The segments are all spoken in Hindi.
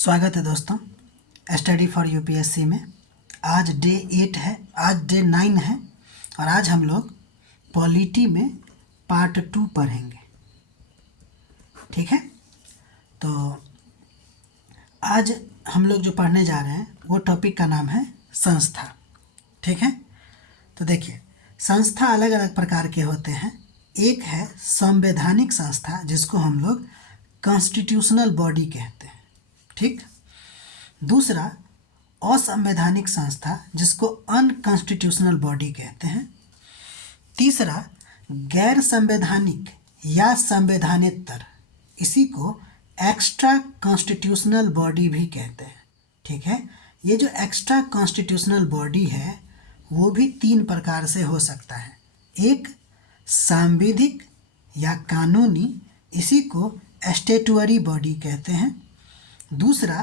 स्वागत है दोस्तों स्टडी फॉर यूपीएससी में। आज डे 8 है, आज डे 9 है और आज हम लोग पॉलिटी में पार्ट 2 पढ़ेंगे। ठीक है, तो आज हम लोग जो पढ़ने जा रहे हैं वो टॉपिक का नाम है संस्था। ठीक है, तो देखिए संस्था अलग अलग प्रकार के होते हैं। एक है संवैधानिक संस्था जिसको हम लोग कॉन्स्टिट्यूशनल बॉडी कहते हैं। ठीक, दूसरा असंवैधानिक संस्था जिसको अनकॉन्स्टिट्यूशनल बॉडी कहते हैं। तीसरा गैर संवैधानिक या संवैधानेतर, इसी को एक्स्ट्रा कॉन्स्टिट्यूशनल बॉडी भी कहते हैं। ठीक है, ये जो एक्स्ट्रा कॉन्स्टिट्यूशनल बॉडी है वो भी 3 प्रकार से हो सकता है। एक सांविधिक या कानूनी, इसी को स्टैट्यूटरी बॉडी कहते हैं। दूसरा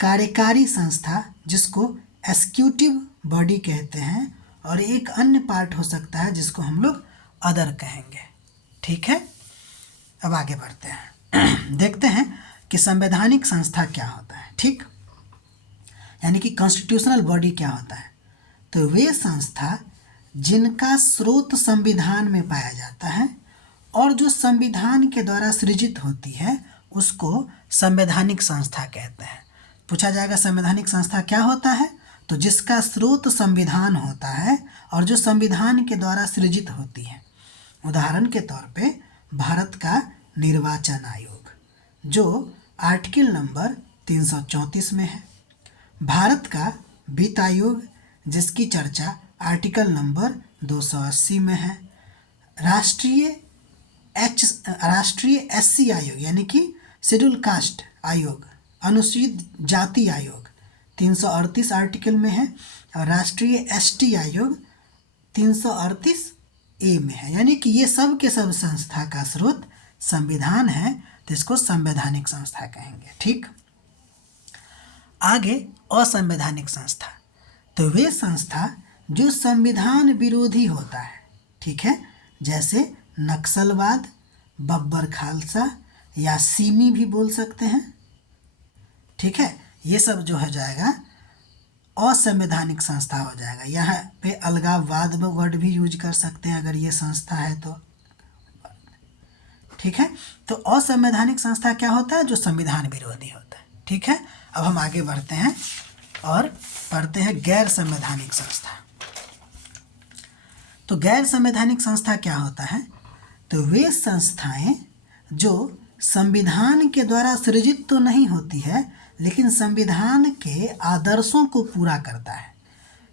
कार्यकारी संस्था जिसको एग्जीक्यूटिव बॉडी कहते हैं, और एक अन्य पार्ट हो सकता है जिसको हम लोग अदर कहेंगे। ठीक है, अब आगे बढ़ते हैं देखते हैं कि संवैधानिक संस्था क्या होता है। ठीक, यानी कि कॉन्स्टिट्यूशनल बॉडी क्या होता है। तो वे संस्था जिनका स्रोत संविधान में पाया जाता है और जो संविधान के द्वारा सृजित होती है उसको संवैधानिक संस्था कहते हैं। पूछा जाएगा संवैधानिक संस्था क्या होता है, तो जिसका स्रोत संविधान होता है और जो संविधान के द्वारा सृजित होती है। उदाहरण के तौर पे भारत का निर्वाचन आयोग जो आर्टिकल नंबर 334 में है, भारत का वित्त आयोग जिसकी चर्चा आर्टिकल नंबर 280 में है, राष्ट्रीय SC आयोग यानी कि शेड्यूल कास्ट आयोग, अनुसूचित जाति आयोग 338 आर्टिकल में है, और राष्ट्रीय ST आयोग 338 ए में है। यानी कि ये सब के सब संस्था का स्रोत संविधान है, तो इसको संवैधानिक संस्था कहेंगे। ठीक, आगे असंवैधानिक संस्था, तो वे संस्था जो संविधान विरोधी होता है। ठीक है, जैसे नक्सलवाद, बब्बर खालसा या सिमी भी बोल सकते हैं। ठीक है, ये सब जो हो जाएगा असंवैधानिक संस्था हो जाएगा। यहाँ पे अलगाववाद वर्ड भी यूज कर सकते हैं अगर ये संस्था है तो। ठीक है, तो असंवैधानिक संस्था क्या होता है, जो संविधान विरोधी होता है। ठीक है, अब हम आगे बढ़ते हैं और पढ़ते हैं गैर संवैधानिक संस्था। तो गैर संवैधानिक संस्था क्या होता है, तो वे संस्थाएं जो संविधान के द्वारा सृजित तो नहीं होती है लेकिन संविधान के आदर्शों को पूरा करता है।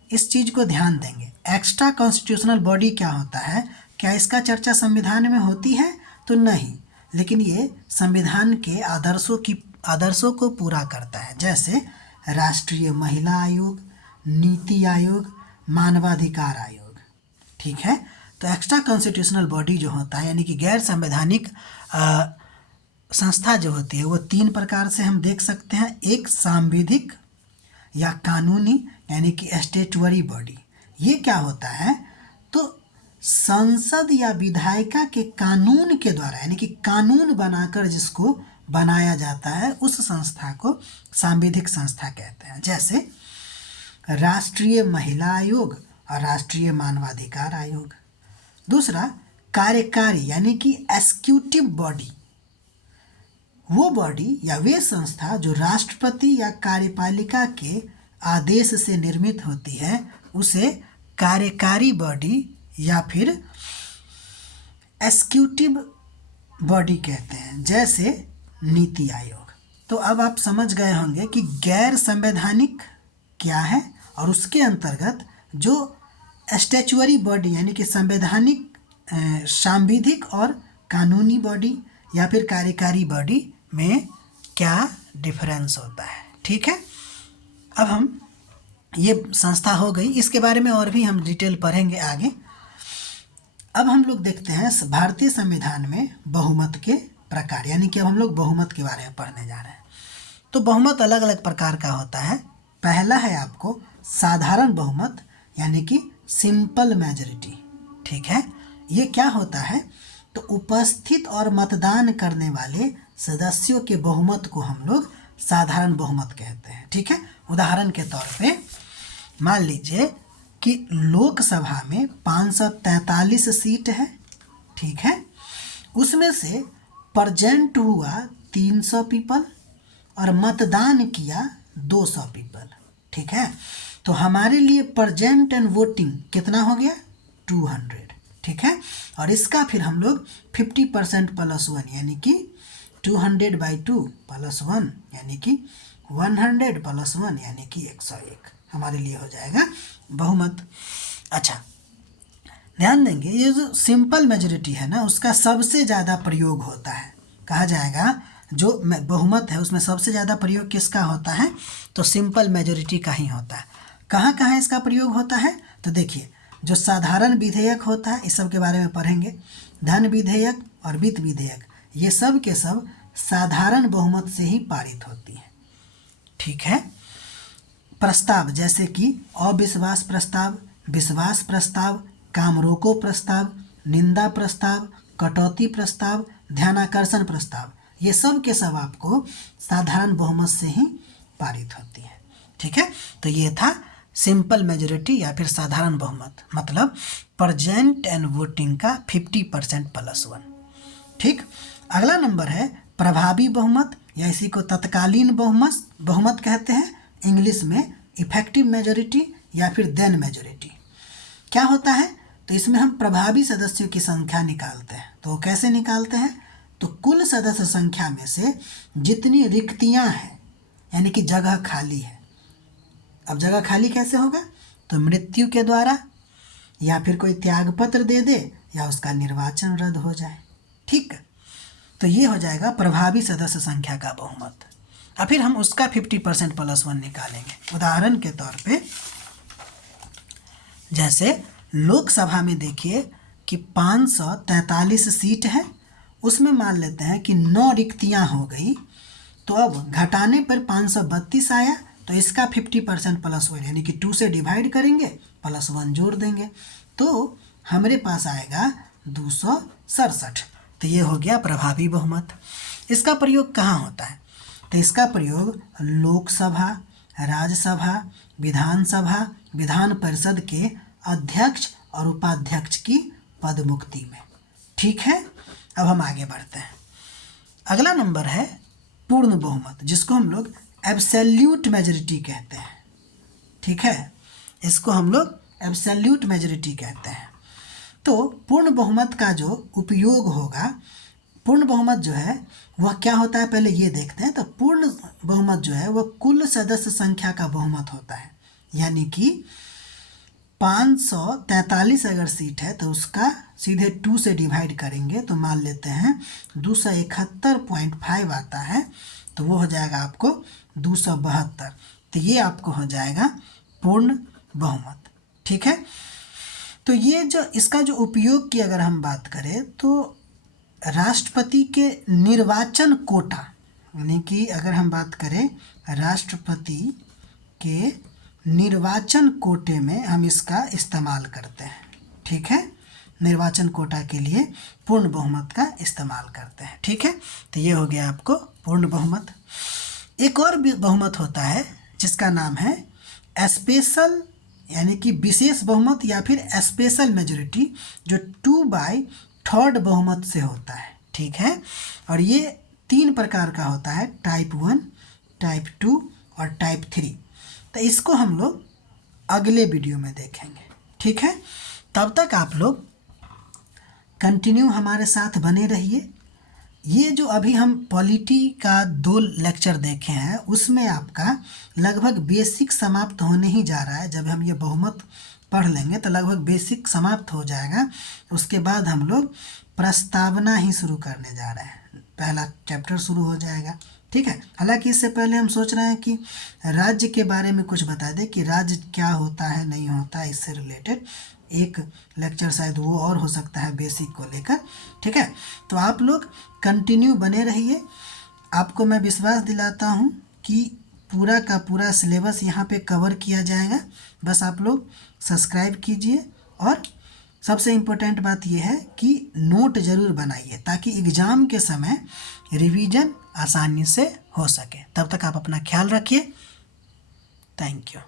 इस चीज़ को ध्यान देंगे। एक्स्ट्रा कॉन्स्टिट्यूशनल बॉडी क्या होता है, क्या इसका चर्चा संविधान में होती है, तो नहीं, लेकिन ये संविधान के आदर्शों को पूरा करता है। जैसे राष्ट्रीय महिला आयोग, नीति आयोग, मानवाधिकार आयोग। ठीक है, तो एक्स्ट्रा कॉन्स्टिट्यूशनल बॉडी जो होता है यानी कि गैर संवैधानिक संस्था जो होती है वो 3 प्रकार से हम देख सकते हैं। एक सांविधिक या कानूनी यानी कि स्टैट्यूटरी बॉडी। ये क्या होता है, तो संसद या विधायिका के कानून के द्वारा यानी कि कानून बनाकर जिसको बनाया जाता है उस संस्था को सांविधिक संस्था कहते हैं। जैसे राष्ट्रीय महिला आयोग और राष्ट्रीय मानवाधिकार आयोग। दूसरा कार्यकारी यानी कि एग्जीक्यूटिव बॉडी, वो बॉडी या वे संस्था जो राष्ट्रपति या कार्यपालिका के आदेश से निर्मित होती है उसे कार्यकारी बॉडी या फिर एग्जीक्यूटिव बॉडी कहते हैं। जैसे नीति आयोग। तो अब आप समझ गए होंगे कि गैर संवैधानिक क्या है और उसके अंतर्गत जो स्टैट्यूटरी बॉडी यानी कि संवैधानिक, सांविधिक और कानूनी बॉडी या फिर कार्यकारी बॉडी में क्या डिफरेंस होता है। ठीक है, अब हम ये संस्था हो गई, इसके बारे में और भी हम डिटेल पढ़ेंगे आगे। अब हम लोग देखते हैं भारतीय संविधान में बहुमत के प्रकार, यानी कि अब हम लोग बहुमत के बारे में पढ़ने जा रहे हैं। तो बहुमत अलग अलग प्रकार का होता है। पहला है आपको साधारण बहुमत यानी कि सिंपल मेजॉरिटी। ठीक है, ये क्या होता है, तो उपस्थित और मतदान करने वाले सदस्यों के बहुमत को हम लोग साधारण बहुमत कहते हैं। ठीक है, उदाहरण के तौर पे मान लीजिए कि लोकसभा में 543 सीट है। ठीक है, उसमें से प्रेजेंट हुआ 300 पीपल और मतदान किया 200 पीपल। ठीक है, तो हमारे लिए प्रेजेंट एंड वोटिंग कितना हो गया 200। ठीक है, और इसका फिर हम लोग 50% प्लस 1 यानी कि 200/2 प्लस 1 यानी कि 100 प्लस 1 यानी कि 101 हमारे लिए हो जाएगा बहुमत। अच्छा, ध्यान देंगे ये जो सिंपल मेजोरिटी है ना उसका सबसे ज़्यादा प्रयोग होता है। कहा जाएगा जो बहुमत है उसमें सबसे ज़्यादा प्रयोग किसका होता है, तो सिंपल मेजोरिटी का ही होता है। कहाँ कहाँ इसका प्रयोग होता है, तो देखिए जो साधारण विधेयक होता है इस सब के बारे में पढ़ेंगे। धन विधेयक और वित्त विधेयक ये सब के सब साधारण बहुमत से ही पारित होती हैं। ठीक है, प्रस्ताव जैसे कि अविश्वास प्रस्ताव, विश्वास प्रस्ताव, काम रोको प्रस्ताव, निंदा प्रस्ताव, कटौती प्रस्ताव, ध्यानाकर्षण प्रस्ताव, ये सब के सब आपको साधारण बहुमत से ही पारित होती है। ठीक है, तो ये था सिंपल मेजोरिटी या फिर साधारण बहुमत, मतलब प्रेजेंट एंड वोटिंग का 50% प्लस 1। ठीक, अगला नंबर है प्रभावी बहुमत या इसी को तत्कालीन बहुमत कहते हैं, इंग्लिश में इफेक्टिव मेजोरिटी या फिर देन मेजोरिटी। क्या होता है, तो इसमें हम प्रभावी सदस्यों की संख्या निकालते हैं। तो कैसे निकालते हैं, तो कुल सदस्य संख्या में से जितनी रिक्तियां हैं यानी कि जगह खाली है। अब जगह खाली कैसे होगा, तो मृत्यु के द्वारा या फिर कोई त्यागपत्र दे दे या उसका निर्वाचन रद्द हो जाए। ठीक, तो ये हो जाएगा प्रभावी सदस्य संख्या का बहुमत। और फिर हम उसका 50% प्लस 1 निकालेंगे। उदाहरण के तौर पे जैसे लोकसभा में देखिए कि 543 सीट है, उसमें मान लेते हैं कि 9 रिक्तियां हो गई, तो अब घटाने पर 532 आया, तो इसका 50% प्लस 1 यानी कि 2 से डिवाइड करेंगे प्लस 1 जोड़ देंगे, तो हमारे पास आएगा 267। तो ये हो गया प्रभावी बहुमत। इसका प्रयोग कहाँ होता है, तो इसका प्रयोग लोकसभा, राज्यसभा, विधानसभा, विधान परिषद के अध्यक्ष और उपाध्यक्ष की पदमुक्ति में। ठीक है, अब हम आगे बढ़ते हैं। अगला नंबर है पूर्ण बहुमत, जिसको हम लोग एब्सोल्यूट मेजॉरिटी कहते हैं। ठीक है, इसको हम लोग एब्सोल्यूट मेजॉरिटी कहते हैं। तो पूर्ण बहुमत का जो उपयोग होगा, पूर्ण बहुमत जो है वह क्या होता है पहले ये देखते हैं। तो पूर्ण बहुमत जो है वह कुल सदस्य संख्या का बहुमत होता है, यानी कि 543 अगर सीट है तो उसका सीधे 2 से डिवाइड करेंगे तो मान लेते हैं 271.5 आता है, तो वो हो जाएगा आपको 272। तो ये आपको हो जाएगा पूर्ण बहुमत। ठीक है, तो ये जो इसका जो उपयोग की अगर हम बात करें तो राष्ट्रपति के निर्वाचन कोटा, यानी कि अगर हम बात करें राष्ट्रपति के निर्वाचन कोटे में हम इसका इस्तेमाल करते हैं। ठीक है, निर्वाचन कोटा के लिए पूर्ण बहुमत का इस्तेमाल करते हैं। ठीक है, तो ये हो गया आपको पूर्ण बहुमत। एक और बहुमत होता है जिसका नाम है स्पेशल यानी कि विशेष बहुमत या फिर स्पेशल मेजॉरिटी, जो 2/3 बहुमत से होता है। ठीक है, और ये 3 प्रकार का होता है, टाइप 1, टाइप 2 और टाइप 3। तो इसको हम लोग अगले वीडियो में देखेंगे। ठीक है, तब तक आप लोग कंटिन्यू हमारे साथ बने रहिए। ये जो अभी हम पॉलिटी का 2 लेक्चर देखे हैं उसमें आपका लगभग बेसिक समाप्त होने ही जा रहा है। जब हम ये बहुमत पढ़ लेंगे तो लगभग बेसिक समाप्त हो जाएगा। उसके बाद हम लोग प्रस्तावना ही शुरू करने जा रहे हैं, पहला चैप्टर शुरू हो जाएगा। ठीक है, हालांकि इससे पहले हम सोच रहे हैं कि राज्य के बारे में कुछ बता दें कि राज्य क्या होता है नहीं होता है, इससे रिलेटेड एक लेक्चर शायद वो और हो सकता है बेसिक को लेकर। ठीक है, तो आप लोग कंटिन्यू बने रहिए। आपको मैं विश्वास दिलाता हूँ कि पूरा का पूरा सिलेबस यहाँ पे कवर किया जाएगा। बस आप लोग सब्सक्राइब कीजिए और सबसे इम्पोर्टेंट बात यह है कि नोट ज़रूर बनाइए ताकि एग्ज़ाम के समय रिवीजन आसानी से हो सके। तब तक आप अपना ख्याल रखिए। Thank you.